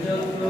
যত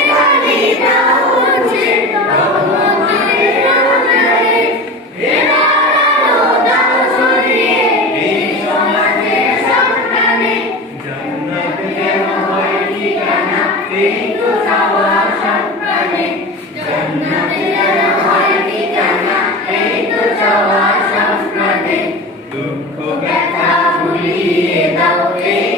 দুঃখ ব্যথা ভুলিয়ে দাও এই